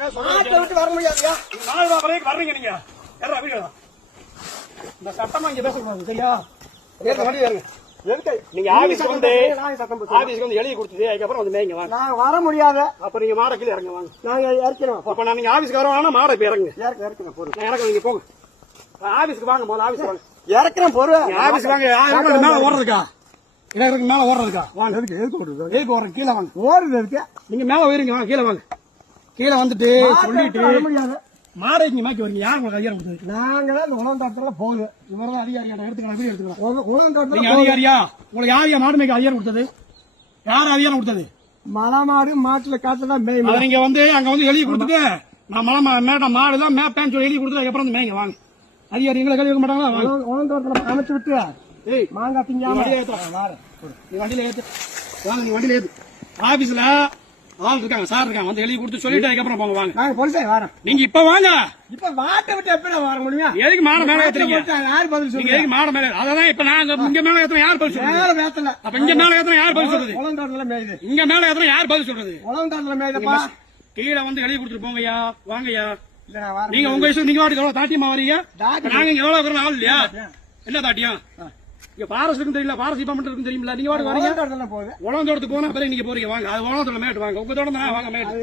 விட்டு வர முடியாதுயா. வர்றீங்க நீங்க இந்த சட்டமா இங்க பேசக்கூடாது சரியா? நீங்க ஆபீஸ்க்கு வந்து எழுதி கொடுத்தது அதுக்கப்புறம் வந்து மேய்ங்க வாங்க. நான் வர முடியாது. அப்ப நீங்க மாட கீழே இறங்க வாங்க. நாங்க இறக்கிறோம். அப்ப நான் நீங்க ஆபீஸ்க்கு வரவானா மாட இப்ப இறங்க இறக்கிறேன் பொருள். இறக்க நீங்க போங்க. ஆபீஸ்க்கு வாங்க முதல்ல ஆபீஸ்க்கு வாங்க. இறக்கிறேன் பொருள். ஆபீஸ்க்கு வாங்க. மேல ஓடுறதுக்கா? இறக்குறதுக்கு மேல ஓடுறதுக்கா? வாங்க. எதுக்கு ஓடுறது? எதுக்கு ஓடுறது? கீழே வாங்க. ஓடுறது இருக்கு. நீங்க மேல உயருங்க வாங்க. கீழே வாங்க. கீழே வந்துட்டு சொல்லிட்டு வர முடியாது. மாடைக்கு மாக்கி வரீங்க. யார் உங்களுக்கு அதிகாரம் கொடுத்தது? நாங்க தான் இந்த உலகத்தாத்துல போகுது. இவரதான் அதிகாரியா? எடுத்துக்கலாம் வீடியோ எடுத்துக்கலாம். உலகத்தாத்துல நீங்க அதிகாரியா? உங்களுக்கு யார் மாடு மேய்க்க அதிகாரம் கொடுத்தது? யார் அதிகாரம் கொடுத்தது? மலை மாடு மாட்டுல காட்டுதான் மேய். நீங்க வந்து அங்க வந்து எழுதி கொடுத்துட்டு நான் மலை மேட்ட மாடுதான் மேப்பேன்னு சொல்லி எழுதி கொடுத்துட்டு அப்புறம் வந்து மேய்ங்க வாங்க. அதிகாரி எங்களை கழிவு மாட்டாங்களா? உலகத்தாத்துல அமைச்சு விட்டு மாங்காய் திங்காம நீ வண்டியில ஏத்து வாங்க. நீ வண்டியில ஏத்து. ஆபீஸ்ல ஆள் இருக்காங்க, சார் இருக்காங்க. வந்து எழுதி கொடுத்து சொல்லிட்டு அதுக்கப்புறம் போங்க வாங்க. நாங்க பொலிசா வரோம். நீங்க இப்ப வாங்க. இப்ப வாட்டை விட்டு எப்படி வர முடியும்? எதுக்கு மாட மேல ஏத்துறீங்க? யாரு பதில் சொல்லுங்க? எதுக்கு மாட மேல? அதான் இப்ப நாங்க இங்க மேல ஏத்துறோம். யார் பதில் சொல்றது? மேல வேத்தல. அப்ப இங்க மேல ஏத்துறோம். யார் பதில் சொல்றது? உலகத்தாத்துல மேயுது. இங்க மேல ஏத்துறோம். யார் பதில் சொல்றது? உலகத்தாத்துல மேயுதுப்பா. கீழே வந்து எழுதி கொடுத்துட்டு போங்கய்யா. வாங்கய்யா. இல்ல நான் வரேன். நீங்க உங்க இஷ்டம். நீங்க வாட்டி எவ்வளவு தாட்டியமா வரீங்க? நாங்க இங்க எவ்வளவு இருக்கிறோம் ஆள் இல்லையா? என்ன தாட்டியம்? இங்க பாரஸ்ட் இருக்கும் தெரியல, பாரஸ்ட் டிபார்ட்மெண்ட் இருக்கும் தெரியுமில்ல? நீங்க வாட்டு வரீங்க. போகுது. உலகம் தோட்டத்துக்கு போனா பிறகு நீங்க போறீங்க. வாங்க. அது உலகம் தோட்டம் மேட்டு வாங்க. உங்க தோட்டம் தான் வாங்க மேட்டு.